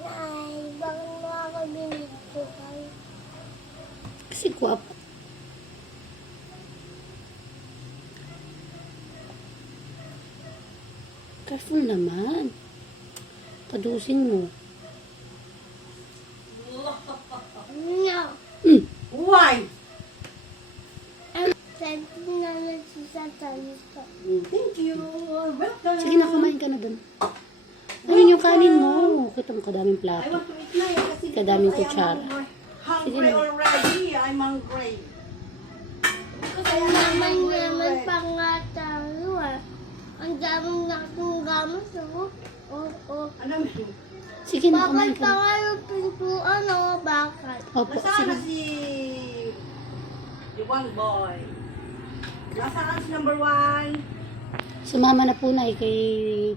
Nay, bakit mo ako binigyan? Kasi guwapo. Careful naman. Padusin mo. No. Why? Sabi na nagsisatalis ko. Thank you. Welcome. Sige na, kumain ka na dun. Ayun yung kanin mo. Kita mo kadaming I plato. want to eat now kasi Kadaming I am kutsara. hungry already. I'm hungry. Naman pa nga tayo ah. Ang daming nakatong gamit oh. Ano mo? Sige na, kumain Bakit ka pa na. nga yung pintuan oh? Bakit? Opo, Nasaan na sige. si the one boy? Nasaan si number 1? Sumama na po na kay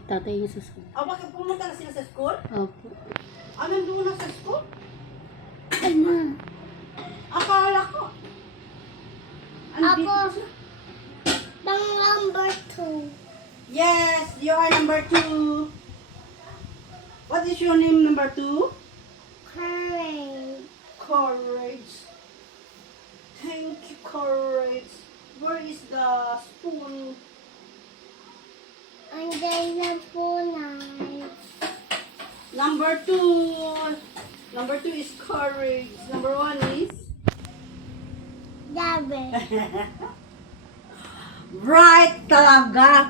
tatay niya sa school. Oh, bakit pumunta na sila sa school? Opo. Ah, nandun na sa school? Ay na. Akala ko. Andito Ako. siya. Pang number 2. Yes, you are number 2. What is your name, number 2? Courage. Courage. Thank you, Courage. Where is the spoon? Anday na po Nay. Number 2. Number 2 is Courage. Number 1 is? Dabe. Right talaga.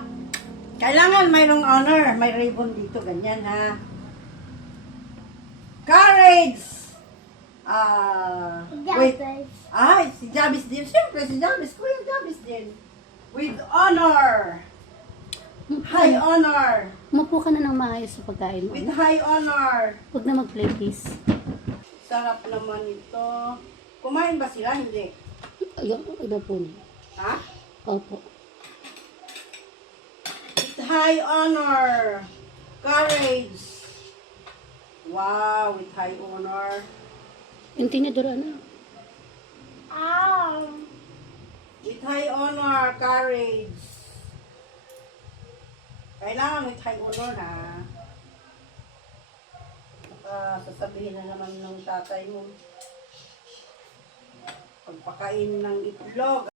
Kailangan mayroong honor. May ribbon dito. Ganyan, ha? Courage! Wait. Dabe. Ay, si Jabis din. Siyempre, si Jabis. Kuya Jabis din. With honor. High honor. Umapo ka na ng maayos sa pagkain mo. With high honor. Huwag na mag-play, please. Sarap naman ito. Kumain ba sila? Hindi. Iba po niya. Ha? Opo. With high honor. Courage. Wow, with high honor. Yung tinidor, ano? With high honor, courage. Kailangan with high honor, ha? Sasabihin na naman ng tatay mo. Pagpakain ng itlog.